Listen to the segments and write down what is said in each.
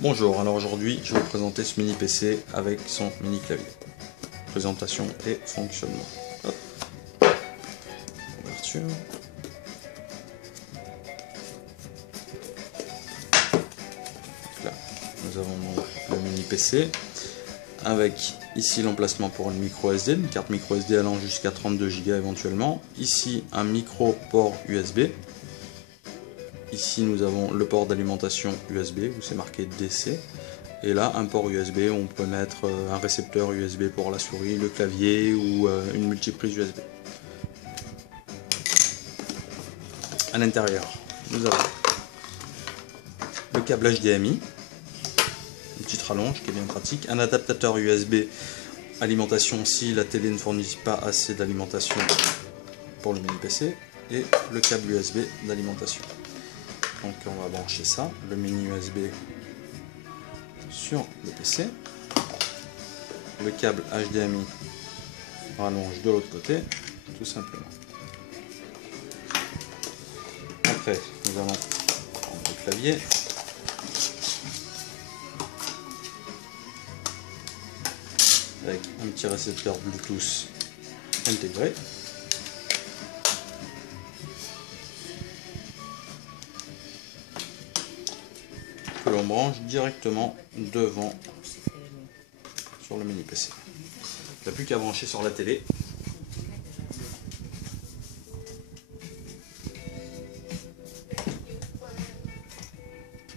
Bonjour, alors aujourd'hui je vais vous présenter ce mini PC avec son mini clavier. Présentation et fonctionnement. Hop. Ouverture. Là, nous avons le mini PC avec ici l'emplacement pour une micro SD, une carte micro SD allant jusqu'à 32 Go éventuellement. Ici un micro port USB. Ici nous avons le port d'alimentation USB où c'est marqué DC. Et là un port USB où on peut mettre un récepteur USB pour la souris, le clavier ou une multiprise USB. À l'intérieur nous avons le câble HDMI, une petite rallonge qui est bien pratique, un adaptateur USB alimentation si la télé ne fournit pas assez d'alimentation pour le mini PC, et le câble USB d'alimentation. Donc on va brancher ça, le mini USB sur le PC, le câble HDMI rallonge de l'autre côté, tout simplement. Après nous allons prendre le clavier, avec un petit récepteur Bluetooth intégré. Que l'on branche directement devant sur le mini PC. Il n'y a plus qu'à brancher sur la télé.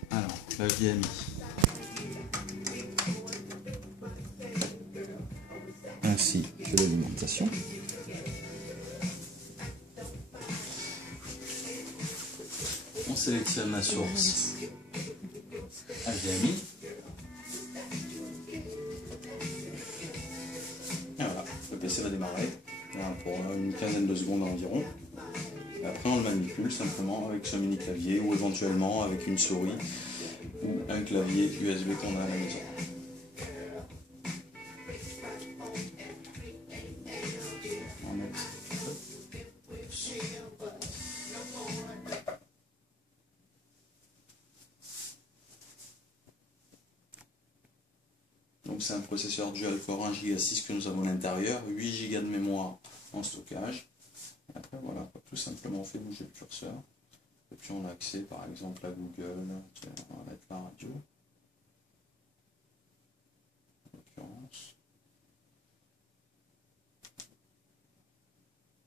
Alors, l'HDMI. Ainsi que l'alimentation. On sélectionne la source HDMI. Et voilà, le PC va démarrer pour une quinzaine de secondes environ. Et après on le manipule simplement avec ce mini clavier ou éventuellement avec une souris ou un clavier USB qu'on a à la maison. Donc c'est un processeur dual-core 1 Go 6 que nous avons à l'intérieur, 8 Go de mémoire en stockage. Et après voilà, tout simplement on fait bouger le curseur. Et puis on a accès par exemple à Google, tiens, on va mettre la radio. En l'occurrence.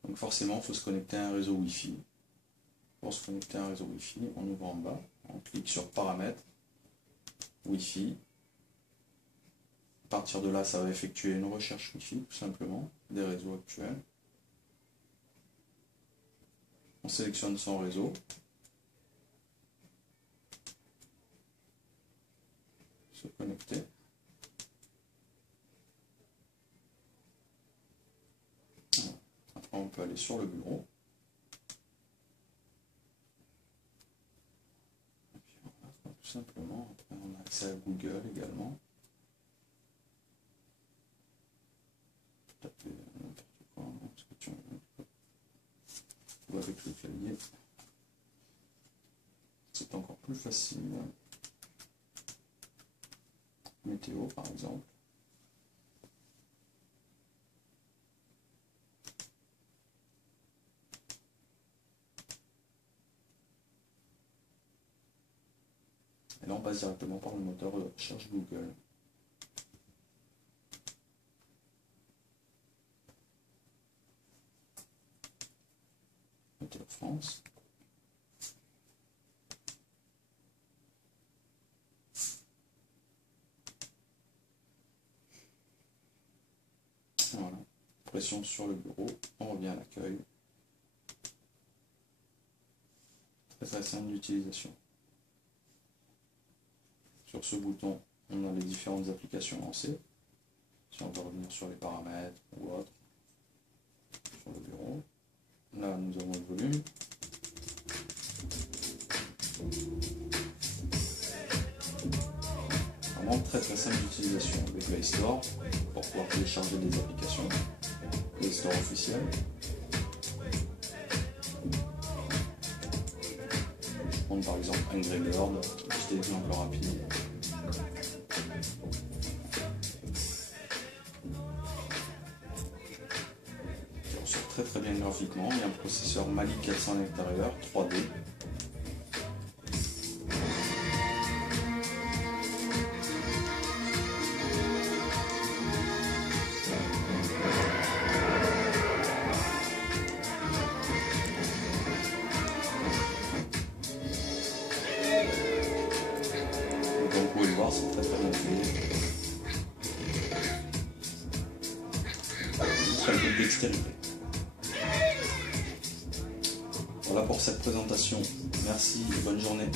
Donc forcément il faut se connecter à un réseau Wi-Fi. Pour se connecter à un réseau Wi-Fi, on ouvre en bas, on clique sur paramètres, Wi-Fi. À partir de là, ça va effectuer une recherche Wi-Fi, tout simplement, des réseaux actuels. On sélectionne son réseau. Se connecter. Après, on peut aller sur le bureau. Et puis voilà, tout simplement. Après, on a accès à Google également. Taper n'importe quoi, ou avec le clavier, c'est encore plus facile. Météo par exemple. Et là on passe directement par le moteur de recherche Google. Météo France. Voilà. Pression sur le bureau, on revient à l'accueil. Très simple d'utilisation. Sur ce bouton, on a les différentes applications lancées. Si on veut revenir sur les paramètres ou autre, sur le bureau. Là, nous avons le volume. Vraiment très simple d'utilisation. Le Play Store pour pouvoir télécharger des applications. Play Store officiel. Par exemple Angry Bird, petit exemple rapide. On sort très très bien graphiquement. Il y a un processeur Mali 400 à l'intérieur, 3D. Comme vous pouvez le voir, c'est très très bien fait. Juste un peu de dextérité. Voilà pour cette présentation. Merci et bonne journée.